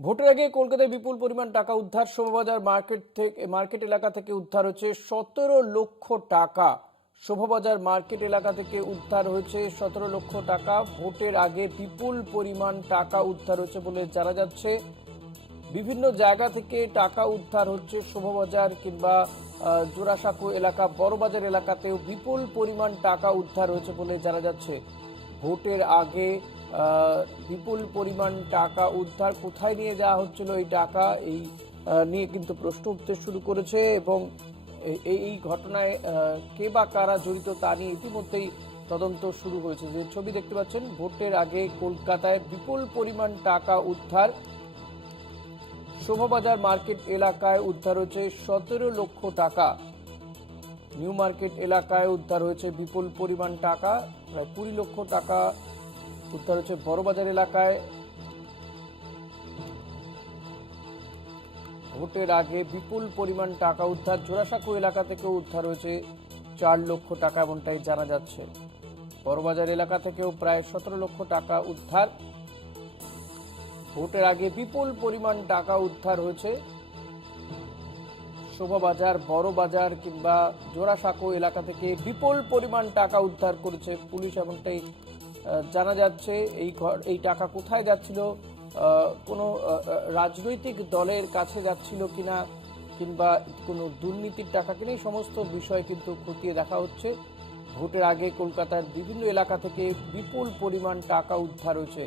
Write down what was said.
ভোটের আগে কলকাতায় বিপুল পরিমাণ টাকা উদ্ধার। শোভাবাজার মার্কেট এলাকা থেকে উদ্ধার হচ্ছে 17 লক্ষ টাকা। শোভাবাজার মার্কেট এলাকা থেকে উদ্ধার হয়েছে 17 লক্ষ টাকা। ভোটের আগে বিপুল পরিমাণ টাকা উদ্ধার হচ্ছে বলে জানা যাচ্ছে। বিভিন্ন জায়গা থেকে টাকা উদ্ধার হচ্ছে। শোভাবাজার কিংবা জোড়াসাঁকো এলাকা, বড়বাজার এলাকাতেও বিপুল পরিমাণ টাকা উদ্ধার হয়েছে বলে জানা যাচ্ছে। ভোটের আগে বিপুল পরিমাণ টাকা উদ্ধার, কোথায় নিয়ে যাওয়া হচ্ছিল এই টাকা, এই নিয়ে কিন্তু প্রশ্ন উঠতে শুরু করেছে। এবং এই ঘটনায় কে বা কারা জড়িত তা নিয়ে ইতিমধ্যেই তদন্ত শুরু হয়েছে। যে ছবি দেখতে পাচ্ছেন, ভোটের আগে কলকাতায় বিপুল পরিমাণ টাকা উদ্ধার। শোভাবাজার মার্কেট এলাকায় উদ্ধার হয়েছে 17 লক্ষ টাকা। নিউ মার্কেট এলাকায় উদ্ধার হয়েছে বিপুল পরিমাণ টাকা, প্রায় 20 লক্ষ টাকা উদ্ধার হয়েছে। বড়বাজার এলাকায় ভোটের আগে বিপুল পরিমাণ টাকা উদ্ধার। জোড়াসাঁকো এলাকা থেকেও উদ্ধার হয়েছে 4 লক্ষ টাকা, এমনটাই জানা যাচ্ছে। বড়বাজার এলাকা থেকেও প্রায় 17 লক্ষ টাকা উদ্ধার। ভোটের আগে বিপুল পরিমাণ টাকা উদ্ধার হয়েছে। শোভাবাজার, বড়বাজার কিংবা জোড়াসাঁকো এলাকা থেকে বিপুল পরিমাণ টাকা উদ্ধার করেছে পুলিশ, এমনটাই জানা যাচ্ছে। এই টাকা কোথায় যাচ্ছিল, কোনো রাজনৈতিক দলের কাছে যাচ্ছিল কিনা, কিংবা কোনো দুর্নীতির টাকা কিনা, এই সমস্ত বিষয় কিন্তু খতিয়ে দেখা হচ্ছে। ভোটের আগে কলকাতার বিভিন্ন এলাকা থেকে বিপুল পরিমাণ টাকা উদ্ধার হয়েছে।